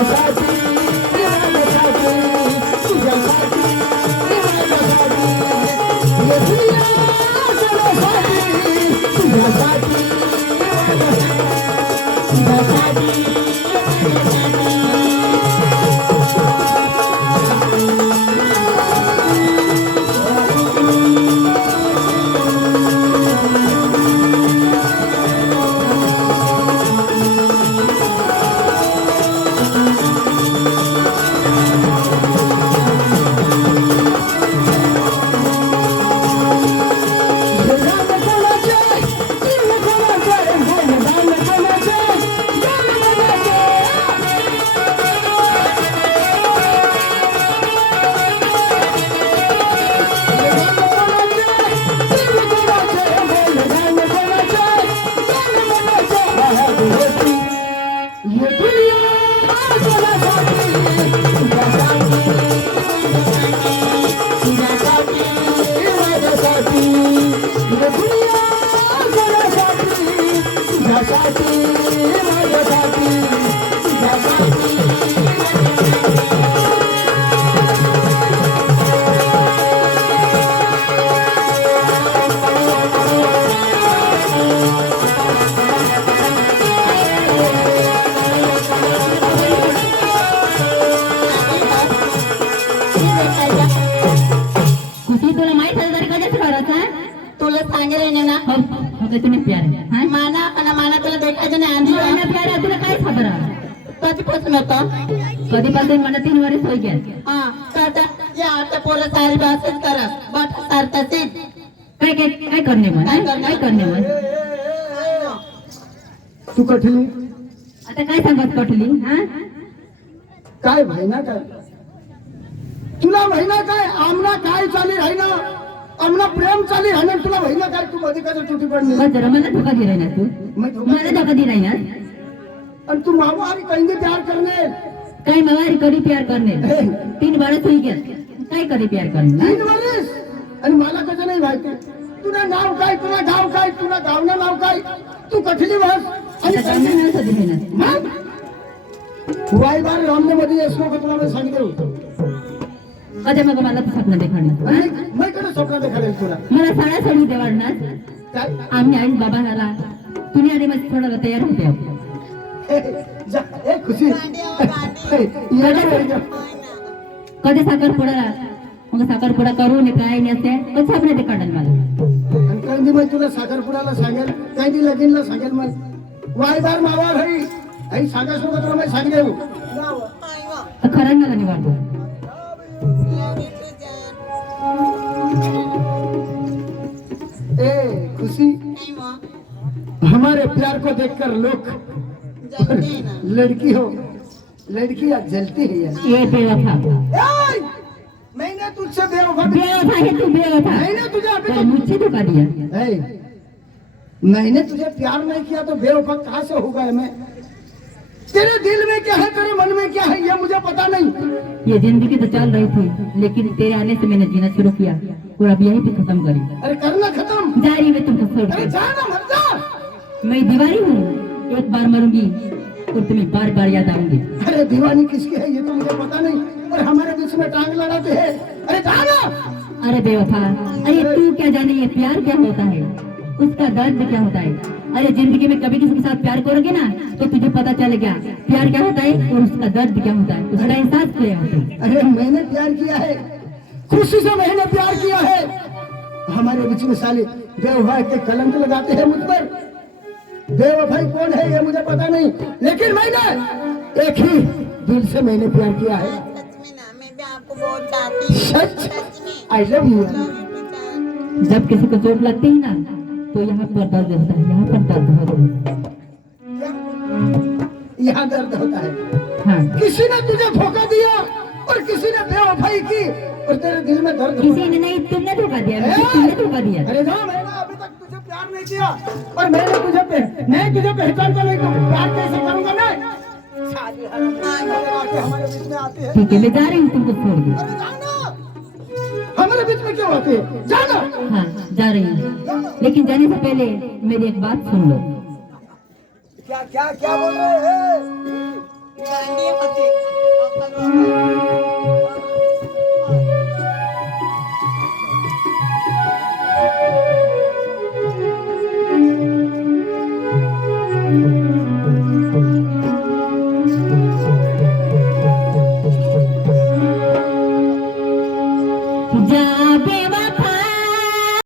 Obrigado. तुला माहीत झालं तरी कशाच करायचं तुला सांगेल ना तुम्ही प्यार कधीपासून होतं कधीपासून? मला तीन वर्ष होई गेल. हा तर या आता पोरं सारी असंच करत बट सारताच काय काय काय करणे मग काय करणे? मग तू कठली आता काय सांगत कटली हा? काय भाईना काय? तुला भाईना काय? आमना काय चाली राहिना? आमना प्रेम चाली राहिना? तुला भाईना काय? तू मध्ये काय तुटी पडली? मला धोका दिलाय ना तू. मला धोका दिलाय ना? आणि तू मावो आणि कहीं प्यार करणे? काय मला कधी प्यार करणे? हे. तीन वर्ष होई गेल. काय कधी प्यार करणे? तीन वर्ष आणि मला कसं नाही माहिती? तुला नाव काय? तुला गाव काय? तुला गावना नाव काय? तू कठली बस आणि काय नाही कधी मग? वाई बार रामने मध्ये असलो का तुला मी सांगितलं होतं. कधी मग मला तू स्वप्न देखाडणार. मी कडे स्वप्न देखाडेल तुला? मला साड्या सोडू दे वाढणार काय? आम्ही आई बाबा झाला तुम्ही आणि मग थोडा तयार होते. खुशी कधी साखर पुडा मग साखर पुडा करू नये काय नाही असते कसं आपण ते काढेल मला आणि काही दी मग तुला साखरपुड्याला सांगेल काही लगीनला सांगेल मग वायदार मावा भाई आई सांगा सोबत तुला मी सांगेल तर खरं मला निवडतो ए खुशी हमारे प्यार को देखकर लोग लड़की हो लड़कियाँ जलती है ये बेवफा। मैंने तुझसे बेवफा बेवफा है तू बेवफा। मैंने तुझे अभी पर मुझसे धोखा दिया। मैंने तुझे प्यार नहीं किया तो बेवफा कहाँ से होगा मैं? तेरे दिल में क्या है तेरे मन में क्या है ये मुझे पता नहीं। ये ज़िंदगी तो चल रही थी लेकिन तेरे आने से मैंने जीना शुरू किया और अब यहीं पे खत्म करी। अरे करना खत्म। जा रही मैं तुमको छोड़ अरे के। जा ना मर जा। मैं दीवारी हूँ। एक बार मरूँगी और तुम्हें बार बार याद आऊँगी। अरे दीवानी किसकी है ये तो मुझे पता नहीं। और हमारे बीच में टांग लड़ाते हैं। अरे जा ना अरे बेवफा अरे तू क्या जाने ये प्यार क्या होता है? उसका दर्द क्या होता है? अरे ज़िंदगी में कभी किसी के साथ प्यार करोगे ना तो तुझे पता चल गया प्यार क्या होता है और उसका दर्द क्या होता है? उसका एहसास क्या होता है? अरे मैंने प्यार किया है। खुशी से मैंने प्यार किया है। हमारे बीच में साले बेवफा के कलंक लगाते हैं मुझ पर। बेवफाई कौन है ये मुझे पता नहीं लेकिन मैंने एक ही दिल से मैंने प्यार किया है। सच? में ना मैं भी आपको बहुत चाहती हूँ सच सच में आई लव यू जब किसी को चोट लगती है ना तो यहाँ पर दर्द होता है यहाँ पर दर्द होता है। यहाँ दर्द होता है। हाँ। किसी ने तुझे धोखा दिया और किसी ने बेवफाई की और तेरे दिल में दर्द किसी ने नहीं तुमने धोखा दिया तुमने धोखा दिया। अरे किया और मैंने तुझे पे- मैं तुझे पहचान कर प्यार कैसे करूँगा मैं? शादी हराम आके हमारे बीच में आते हैं। ठीक है मैं जा रही हूँ तुमको छोड़ दो हमारे बीच में क्यों आते हैं? जाना। हाँ जा रही हूँ। लेकिन जाने से पहले मेरी एक बात सुन लो। क्या क्या क्या बोल रहे हैं?